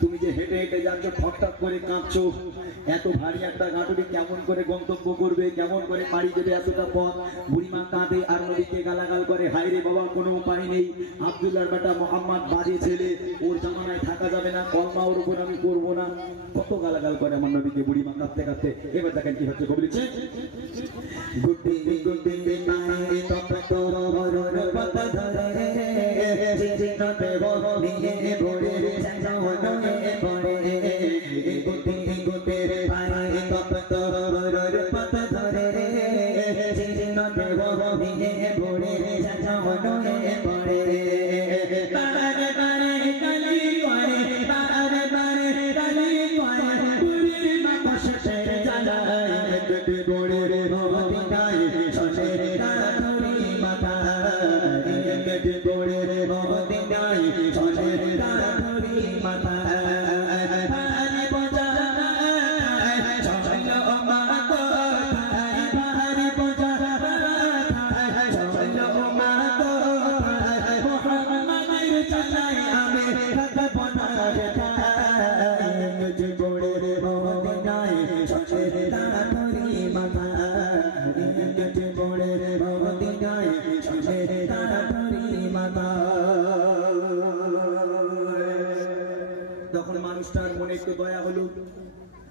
তুমি যে হেঁটে হেঁটে যাচ্ছ ঠকঠক করে কাঁপছো, এত ভারী একটা গাঁটুরি কেমন করে গন্তব্য করবে, কেমন করে পাড়ি দেবে এতটা পথ? বুড়িমা কাঁদে আর নবীকে গালাগাল করে, হায় রে বাবা কোনো উপায় নেই, আব্দুল্লাহর বেটা মোহাম্মদ বাজে ছেলে, ওর জামানায় থাকা যাবে না, কলমা ওর উপর আমি করবো না, কত গালাগাল করে আমার নবীকে বুড়িমা কাঁদতে কাঁদতে। এবার দেখেন কি হচ্ছে, কবি লিখছে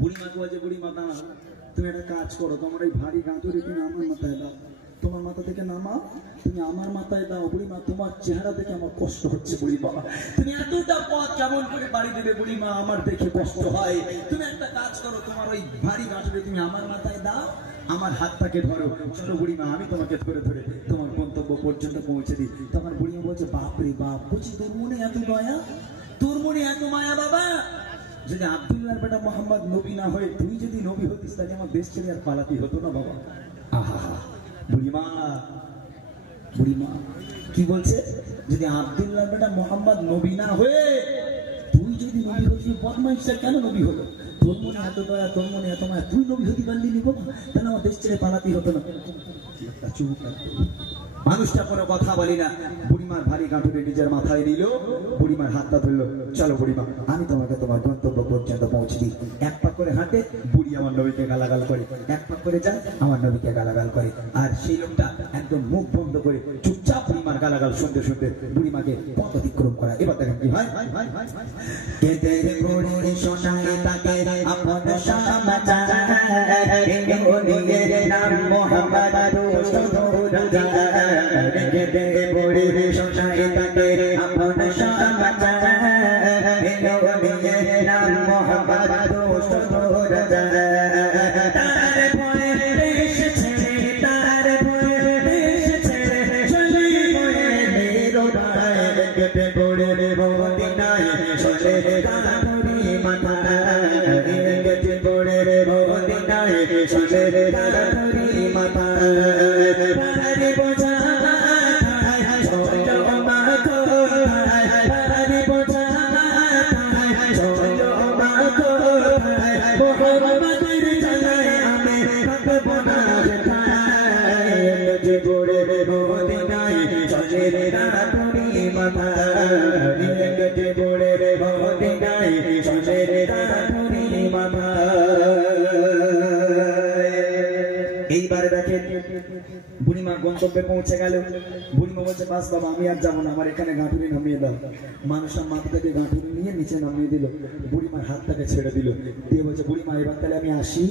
বুড়িমাকে বলছে, বুড়িমা দাঁড়া, তুমি একটা কাজ করো, তোমার এই ভারী গাঁটুরি তুমি আমার মাথায় দাও, তোমার মাথা থেকে নামাও, তুমি আমার মাথায় দাও। বুড়িমা তোমার চেহারা দেখে আমার কষ্ট হচ্ছে, বুড়িমা তুমি এতটা পথ কেমন করে বাড়ি দেবে বুড়িমা, আমার দেখে কষ্ট হয়, তুমি একটা কাজ করো, তোমার ওই ভারী গাঁটুরি তুমি আমার মাথায় দাও, আমার হাতটাকে ধরো, চলো বুড়িমা আমি তোমাকে ধরে ধরে তোমার গন্তব্য পর্যন্ত পৌঁছে দিই। তখন বুড়িমা বলছে, বাপরে বাপ, বলছি তোর মনে এত দয়া, তোর মনে এত মায়া বাবা, যদি আব্দুল্লাহর বেটা মোহাম্মদ নবী না হয়ে তুই যদি নবী হতিস তাহলে আমার দেশ ছেড়ে আর পালাতে হতো না বাবা। আহা, বুড়িমা বুড়িমা কি বলছে, যদি আব্দুল্লাহর বেটা মোহাম্মদ নবী না হয়ে তুই যদি নবী হতিস, বদমাইশটা কেন নবী হলো? তোর মনে এত দয়া, তোর মনে এত মায়া, তুই নবী হতে পারলি নি বাবা, তাহলে আমার দেশ ছেড়ে পালাতে হতো না। মানুষটা কোনো কথা বলি না, বুড়িমার ভারী গাঁটুরে নিজের মাথায় নিল, বুড়িমার হাতটা ধরলো, চলো বুড়িমা আমি তোমাকে তোমার গন্তব্য পর্যন্ত পৌঁছে দিই। এক পাক করে হাঁটে, বুড়ি আমার নবীকে গালাগাল করে, এক পাক করে যায়, আমার নবীকে গালাগাল করে, আর সেই লোকটা একদম মুখ বন্ধ করে চুপচাপ বুড়িমার গালাগাল শুনতে শুনতে বুড়িমাকে পথ অতিক্রম করা। এবার দেখেন কি হয়, এইবারে দেখেন বুড়িমা গন্তব্যে পৌঁছে গেল। বুড়িমা বলছে বাস বাবা আমি আর যাবো না, আমার এখানে গাঁটুরি নামিয়ে দাও। মানুষটা মাথা থেকে গাঁটুরি নিয়ে নিচে নামিয়ে দিল, বুড়িমার হাতটাকে ছেড়ে দিল, দিয়ে বলছে বুড়িমা এবার তাহলে আমি আসি,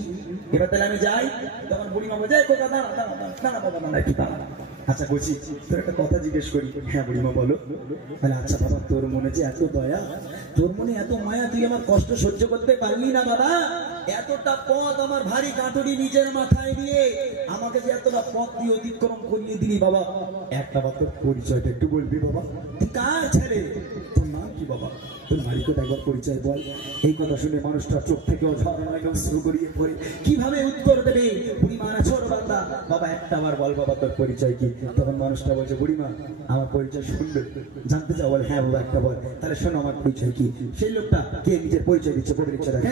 এবার তাহলে আমি যাই। তখন বুড়িমা বলছে দাঁড়া দাঁড়া দাঁড়া বাবা দাঁড়া একটু দাঁড়া। আচ্ছা বলছি তোর একটা কথা জিজ্ঞেস করি। হ্যাঁ বুড়িমা বলো। তাহলে আচ্ছা বাবা তোর মনে যে এত দয়া, তোর মনে এত মায়া, তুই আমার কষ্ট সহ্য করতে পারলি না বাবা? এতটা পথ আমার ভারী কাঁটুরি নিজের মাথায় দিয়ে আমাকে যে এতটা পথ দিয়ে অতিক্রম করিয়ে দিলি বাবা, একটা বার তোর পরিচয়টা একটু বলবি বাবা? তুই কার ছেলে, তোর নাম কি বাবা, তোর বাড়িতে একবার পরিচয় বল। এই কথা শুনে মানুষটা চোখ থেকে শুরু করিয়ে পড়ে কিভাবে উত্তর দেবে। বুড়িমা না ছোট বান্দা, বাবা একটা বার বল বাবা তোর পরিচয় কি। তখন মানুষটা বলছে বুড়িমা আমার পরিচয় শুনবে, জানতে চাও? বলে হ্যাঁ বাবা একটা বল। তাহলে শোনো আমার পরিচয় কি। সেই লোকটা কে নিজের পরিচয় দিচ্ছে, পরিচয় দেখে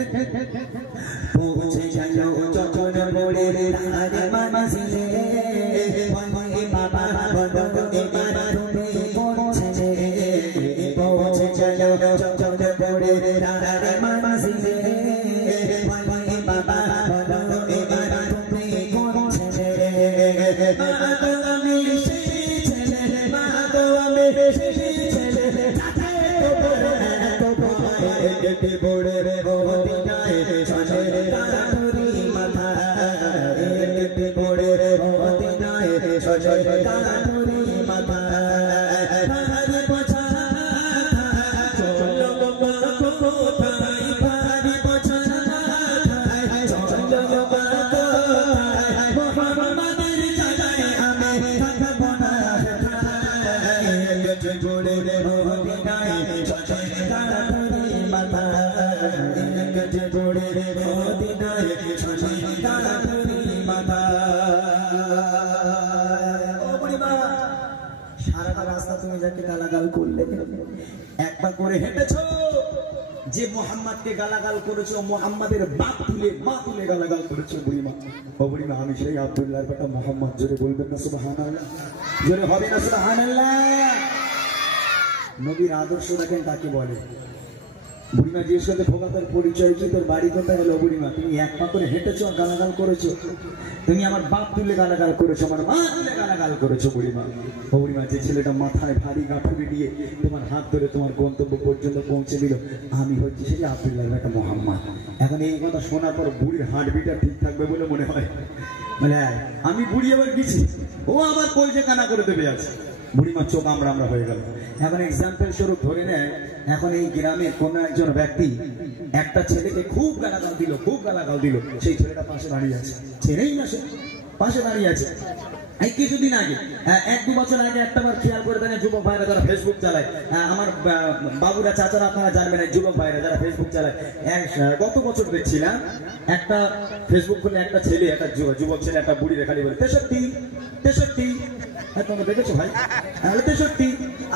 সারাটা রাস্তা তুমি যাকে গালাগাল করলে, একবার করে হেঁটেছো যে মোহাম্মদকে গালাগাল করেছো, মোহাম্মদের বাপ তুলে মা তুলে গালাগাল করেছো বুড়িমা। ও বুড়িমা আমি সেই আব্দুল্লাহর বেটা মোহাম্মদ, জোরে বলবেন না সুবহানাল্লাহ, জোরে হবে না সুবহানাল্লাহ। নবীর আদর্শ দেখেন তাকে বলে। বুড়িমা জিজ্ঞেস করতে খোকা তোর পরিচয় কি, তোর বাড়ি কোথায়? হলো বুড়িমা তুমি এক পা করে হেঁটেছো আর গালাগাল করেছো, তুমি আমার বাপ তুলে গালাগাল করেছো, আমার মা তুলে গালাগাল করেছো বুড়িমা। ও বুড়িমা যে ছেলেটা মাথায় ভারী গাঁটুরি দিয়ে তোমার হাত ধরে তোমার গন্তব্য পর্যন্ত পৌঁছে দিল, আমি হচ্ছি সেই আব্দুল্লাহর বেটা মোহাম্মদ। এখন এই কথা শোনার পর বুড়ির হার্টবিটটা ঠিক থাকবে বলে মনে হয়? মানে আমি বুড়ি আবার গেছি, ও আবার কলজে কানা করে দেবে আছে। বুড়িমার চোখ আমরা আমরা হয়ে গেল। এখন এক্সাম্পল স্বরূপ ধরে নেয়, এখন এই গ্রামের কোন একজন ব্যক্তি একটা ছেলেকে খুব গালাগাল দিল, খুব গালাগাল দিল, সেই ছেলেটা পাশে দাঁড়িয়ে আছে, ছেলেই না সে পাশে দাঁড়িয়ে আছে। এই কিছুদিন আগে, 1-2 বছর আগে একটা বার খেয়াল করে দেন যুবক ভাইরা যারা ফেসবুক চালায়, আমার বাবুরা চাচারা আপনারা জানবেন, যুবক ভাইরা যারা ফেসবুক চালায়, গত বছর দেখছিলাম একটা ফেসবুক খুলে একটা ছেলে, একটা যুবক ছেলে একটা বুড়ি রেখালি বলে 63 তোমরা দেখেছো ভাই? 63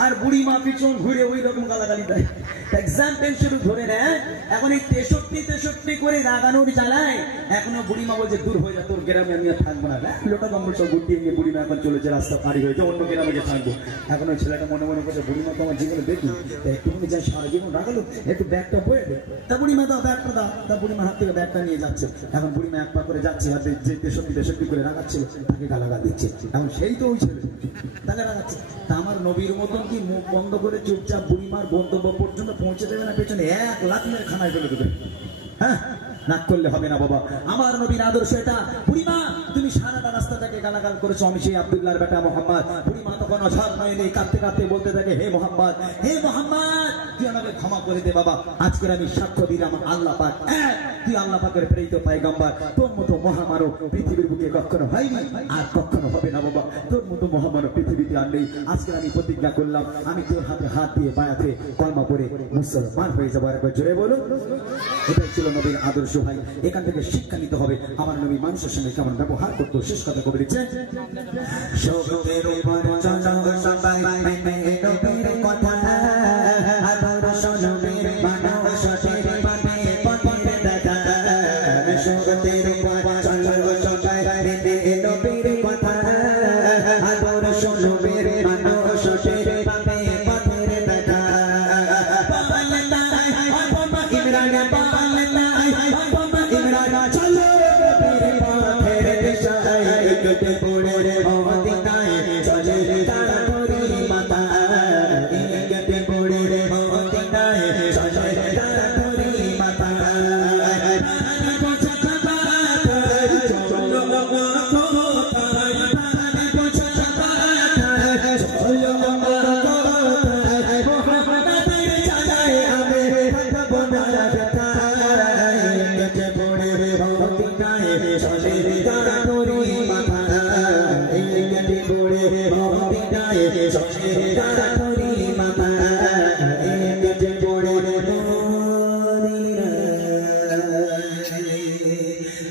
আর বুড়ি মা পিছন ঘুরে ওই রকম গালাগালি দেয়। এক্সাম্পল শুরু ধরে নেয়, এখন এই 63 করে রাগানোর জ্বালায় এখনো বুড়ি মা বলছে দূর হয়ে যা, তোর গ্রামে আমি আর থাকবো না। লোটা কম্বল সব গুটিয়ে নিয়ে বুড়ি মা এখন চলেছে রাস্তা পাড়ি হয়েছে, অন্য গ্রামে গিয়ে থাকবো। এখন ওই ছেলেটা মনে মনে করছে বুড়ি মা তো আমার জীবনে দেখি, একটুখানি যা সারা জীবন রাগালো, একটু ব্যাগটা বয়ে দে। তা বুড়ি মা দাও ব্যাগটা দাও, তা বুড়ি মা হাত থেকে ব্যাগটা নিয়ে যাচ্ছে। এখন বুড়ি মা এক পা করে যাচ্ছে, হাতে যে 63 করে রাগাচ্ছিল তাকে গালাগাল দিচ্ছে। এখন সেই তো ওই ছেলে তাকে রাগাচ্ছে। তা আমার নবীর মতন কি মুখ বন্ধ করে চুপচাপ বুড়িমার গন্তব্য পর্যন্ত পৌঁছে দেবে না? পেছনে 1 লাখ মেরে খানায় ফেলে দেবে। হ্যাঁ নাক করলে হবে না বাবা, আমার নবীর আদর্শ এটা। বুড়িমা তুমি সারাটা রাস্তাটাকে গালাগাল করেছো, আমি সেই আব্দুল্লাহর বেটা মোহাম্মদ। বুড়িমা তখন অঝার নয়নে কাঁদতে কাঁদতে বলতে থাকে হে মোহাম্মদ, হে মোহাম্মদ তুই আমাকে ক্ষমা করে দে বাবা। আজকের আমি সাক্ষ্য দিলাম আল্লাহ পাক তুই আল্লাহ পাকের প্রেরিত পয়গম্বর, তোর মতো মহামানব পৃথিবীর বুকে কখনো হয়নি আর কখনো হবে না বাবা। তোর মতো মহামানব পৃথিবীতে আর নেই। আজকে আমি প্রতিজ্ঞা করলাম আমি তোর হাতে হাত দিয়ে বায়াতে কলমা পড়ে মুসলমান হয়ে যাবো। একবার জোরে বলো। এটাই ছিল নবীর আদর্শ ভাই। এখান থেকে শিক্ষা নিতে হবে আমার নবী মানুষের সঙ্গে কেমন ব্যবহার করতো। শেষ কথা কবে দিচ্ছে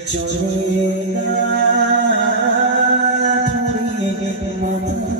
চলে না মাথা